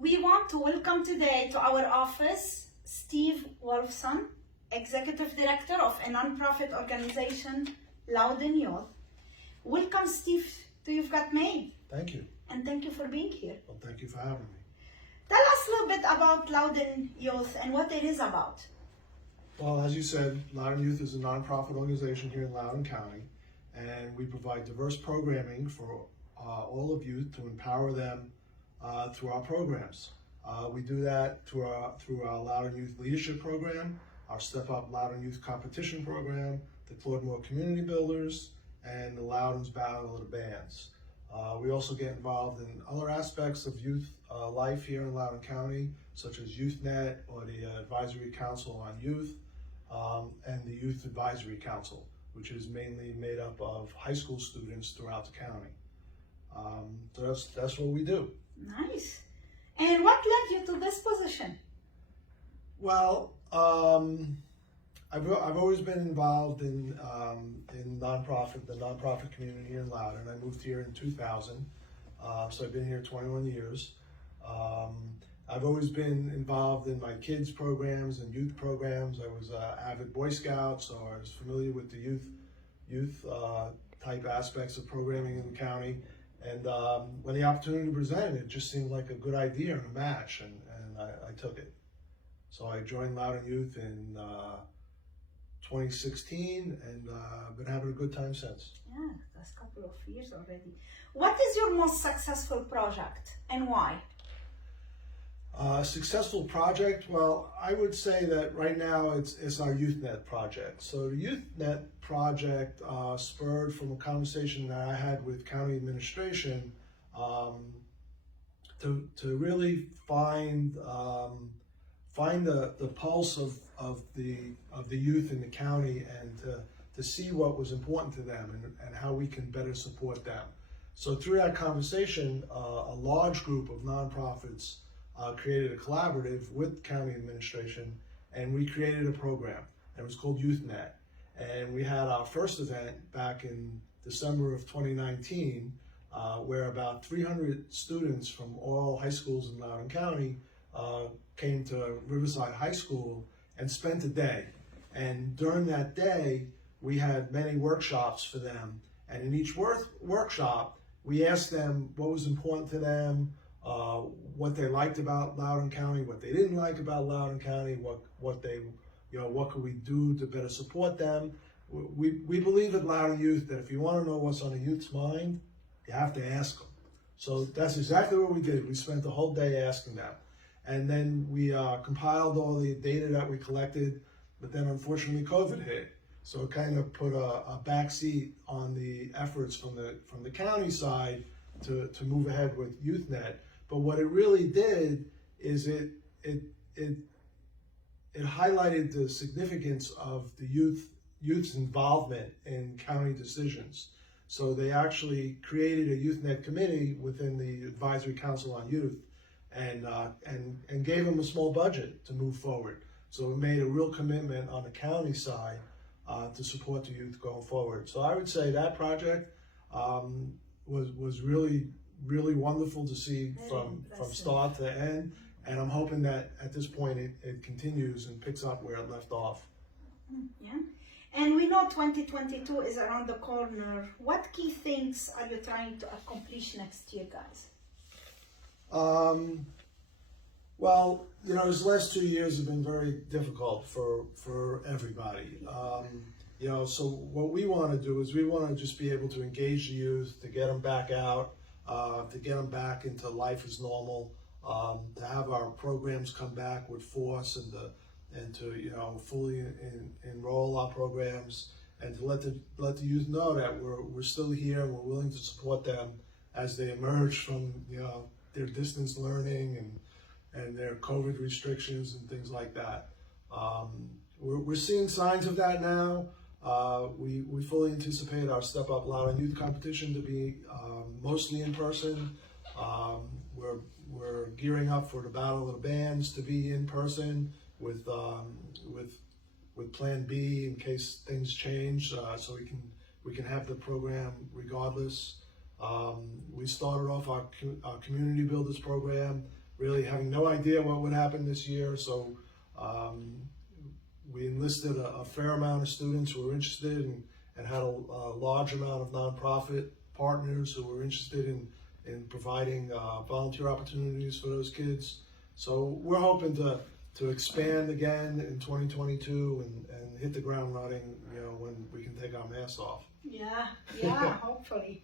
We want to welcome today to our office Steve Wolfson, Executive Director of a nonprofit organization, Loudoun Youth. Welcome, Steve, to You've Got Maids. Thank you. And thank you for being here. Well, thank you for having me. Tell us a little bit about Loudoun Youth and what it is about. Well, as you said, Loudoun Youth is a nonprofit organization here in Loudoun County, and we provide diverse programming for all of youth to empower them through our programs. We do that through our Loudoun Youth Leadership Program, our Step Up Loudoun Youth Competition Program, the Claude Community Builders, and the Loudoun's Battle of the Bands. We also get involved in other aspects of youth life here in Loudoun County, such as YouthNet or the Advisory Council on Youth, and the Youth Advisory Council, which is mainly made up of high school students throughout the county. So that's what we do. Nice. And what led you to this position? Well, I've always been involved in the nonprofit community here in Loudoun. I moved here in 2000, so I've been here 21 years. I've always been involved in my kids programs and youth programs. I was an avid Boy Scout, so I was familiar with the youth type aspects of programming in the county. And when the opportunity presented, it just seemed like a good idea and a match, and I took it. So I joined Loudoun Youth in 2016, and been having a good time since. Yeah, that's a couple of years already. What is your most successful project and why? Successful project? Well, I would say that right now it's our YouthNet project. So the YouthNet project spurred from a conversation that I had with county administration to really find the pulse of the youth in the county, and to see what was important to them and how we can better support them. So through that conversation, a large group of nonprofits created a collaborative with county administration, and we created a program. It was called YouthNet, and we had our first event back in December of 2019, where about 300 students from all high schools in Loudoun County came to Riverside High School and spent a day. And during that day, we had many workshops for them, and in each workshop, we asked them what was important to them, what they liked about Loudoun County, what they didn't like about Loudoun County, what could we do to better support them. We believe at Loudoun Youth that if you want to know what's on a youth's mind, you have to ask them. So that's exactly what we did. We spent the whole day asking them. And then we compiled all the data that we collected, but then unfortunately COVID hit. So it kind of put a backseat on the efforts from the county side to move ahead with YouthNet. But what it really did is it highlighted the significance of the youth's involvement in county decisions. So they actually created a YouthNet committee within the Advisory Council on Youth, and gave them a small budget to move forward. So it made a real commitment on the county side to support the youth going forward. So I would say that project was really wonderful to see from start to end, and I'm hoping that at this point it continues and picks up where it left off. Yeah, and we know 2022 is around the corner. What key things are you trying to accomplish next year, guys? Well, these last 2 years have been very difficult for everybody. So what we want to do is we want to just be able to engage the youth, to get them back out, to get them back into life as normal, to have our programs come back with force, and to fully enroll our programs, and to let the youth know that we're still here and we're willing to support them as they emerge from their distance learning and their COVID restrictions and things like that. We're seeing signs of that now. We fully anticipate our Step Up Loudoun Youth competition to be mostly in person. We're gearing up for the Battle of the Bands to be in person with Plan B in case things change, so we can have the program regardless. We started off our Community Builders program really having no idea what would happen this year. So we enlisted a fair amount of students who were interested and had a large amount of nonprofit partners who were interested in providing volunteer opportunities for those kids. So we're hoping to expand again in 2022 and hit the ground running, when we can take our masks off. Yeah, hopefully.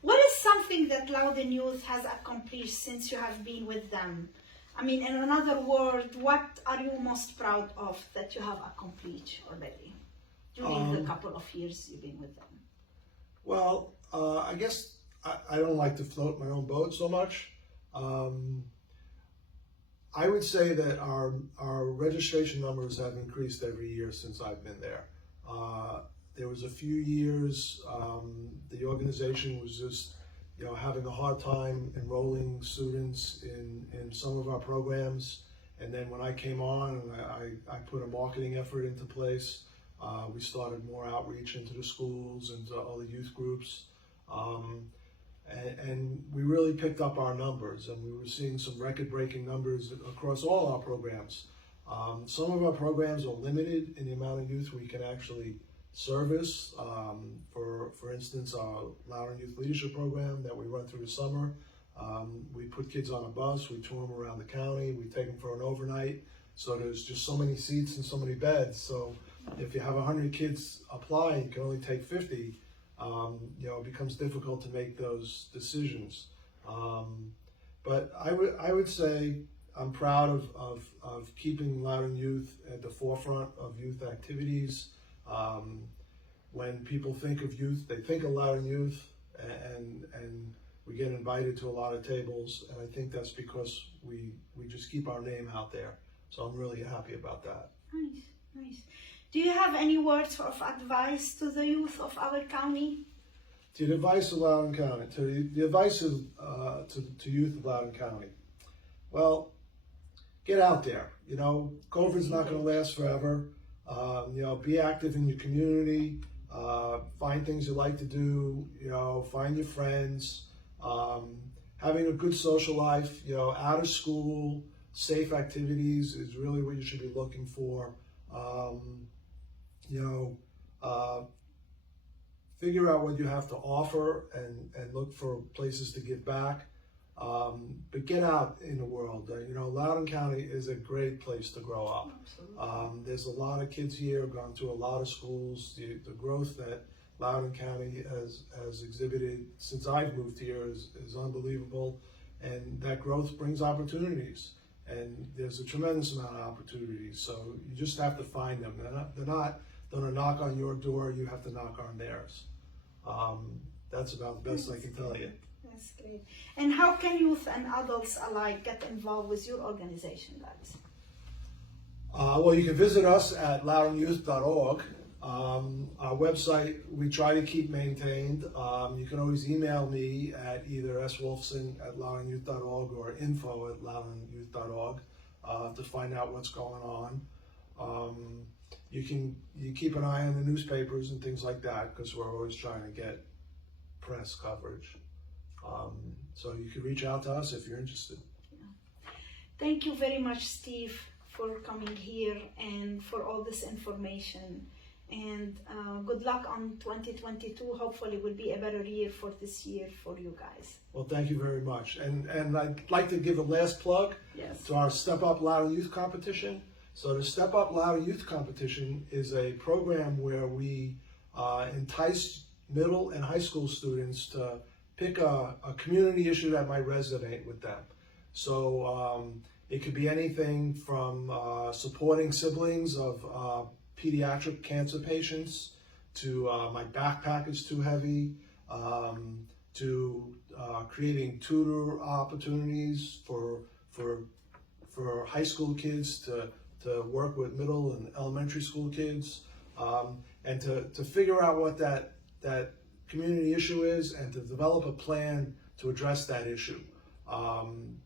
What is something that Loudoun Youth has accomplished since you have been with them? I mean, in another word, what are you most proud of that you have accomplished already during the couple of years you've been with them? Well, I guess I don't like to float my own boat so much. I would say that our registration numbers have increased every year since I've been there. There was a few years the organization was just having a hard time enrolling students in some of our programs, and then when I came on and I put a marketing effort into place, we started more outreach into the schools and to all the youth groups, and we really picked up our numbers, and we were seeing some record-breaking numbers across all our programs. Some of our programs are limited in the amount of youth we can actually service. For instance, our Loudoun Youth Leadership Program that we run through the summer, we put kids on a bus, we tour them around the county, we take them for an overnight. So there's just so many seats and so many beds. So if you have 100 kids apply, you can only take 50. It becomes difficult to make those decisions. But I would say I'm proud of keeping Loudoun Youth at the forefront of youth activities. When people think of youth, they think of Loudoun Youth, and we get invited to a lot of tables, and I think that's because we just keep our name out there. So I'm really happy about that. Nice. Do you have any words of advice to the youth of our county? To the advice of Loudoun County, the advice of to youth of Loudoun County. Well, get out there. COVID's not going to last forever. Be active in your community. Find things you like to do. Find your friends. Having a good social life. Out of school, safe activities is really what you should be looking for. Figure out what you have to offer and look for places to give back. But get out in the world. Loudoun County is a great place to grow up. There's a lot of kids here, gone to a lot of schools. The growth that Loudoun County has exhibited since I've moved here is unbelievable. And that growth brings opportunities. And there's a tremendous amount of opportunities. So you just have to find them. They're not going to knock on your door. You have to knock on theirs. That's about the best I can tell you. That's great. And how can youth and adults alike get involved with your organization, guys? Well, you can visit us at loudonyouth.org. Our website, we try to keep maintained. You can always email me at either swolfson@loudonyouth.org or info@loudonyouth.org to find out what's going on. You keep an eye on the newspapers and things like that, because we're always trying to get press coverage. So you can reach out to us if you're interested. Thank you very much, Steve, for coming here and for all this information. And good luck on 2022. Hopefully it will be a better year for this year for you guys. Well, thank you very much. And I'd like to give a last plug to our Step Up Loudoun Youth Competition. So the Step Up Loudoun Youth Competition is a program where we entice middle and high school students to pick a community issue that might resonate with them. So it could be anything from supporting siblings of pediatric cancer patients to my backpack is too heavy, to creating tutor opportunities for high school kids to work with middle and elementary school kids, and to figure out what that community issue is and to develop a plan to address that issue. And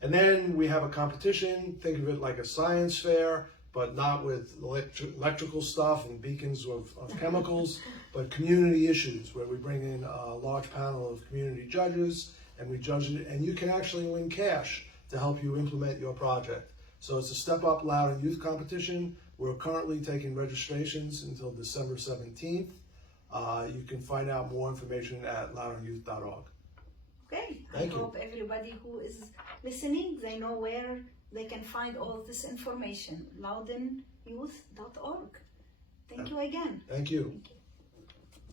then we have a competition. Think of it like a science fair, but not with electrical stuff and beacons of chemicals, but community issues where we bring in a large panel of community judges and we judge it, and you can actually win cash to help you implement your project. So it's a Step Up Loudoun Youth Competition. We're currently taking registrations until December 17th. You can find out more information at loudoun.youth.org. Okay, Thank I you. hope everybody who is listening, they know where they can find all this information, loudoun.youth.org. Thank you again. Thank you. Thank you.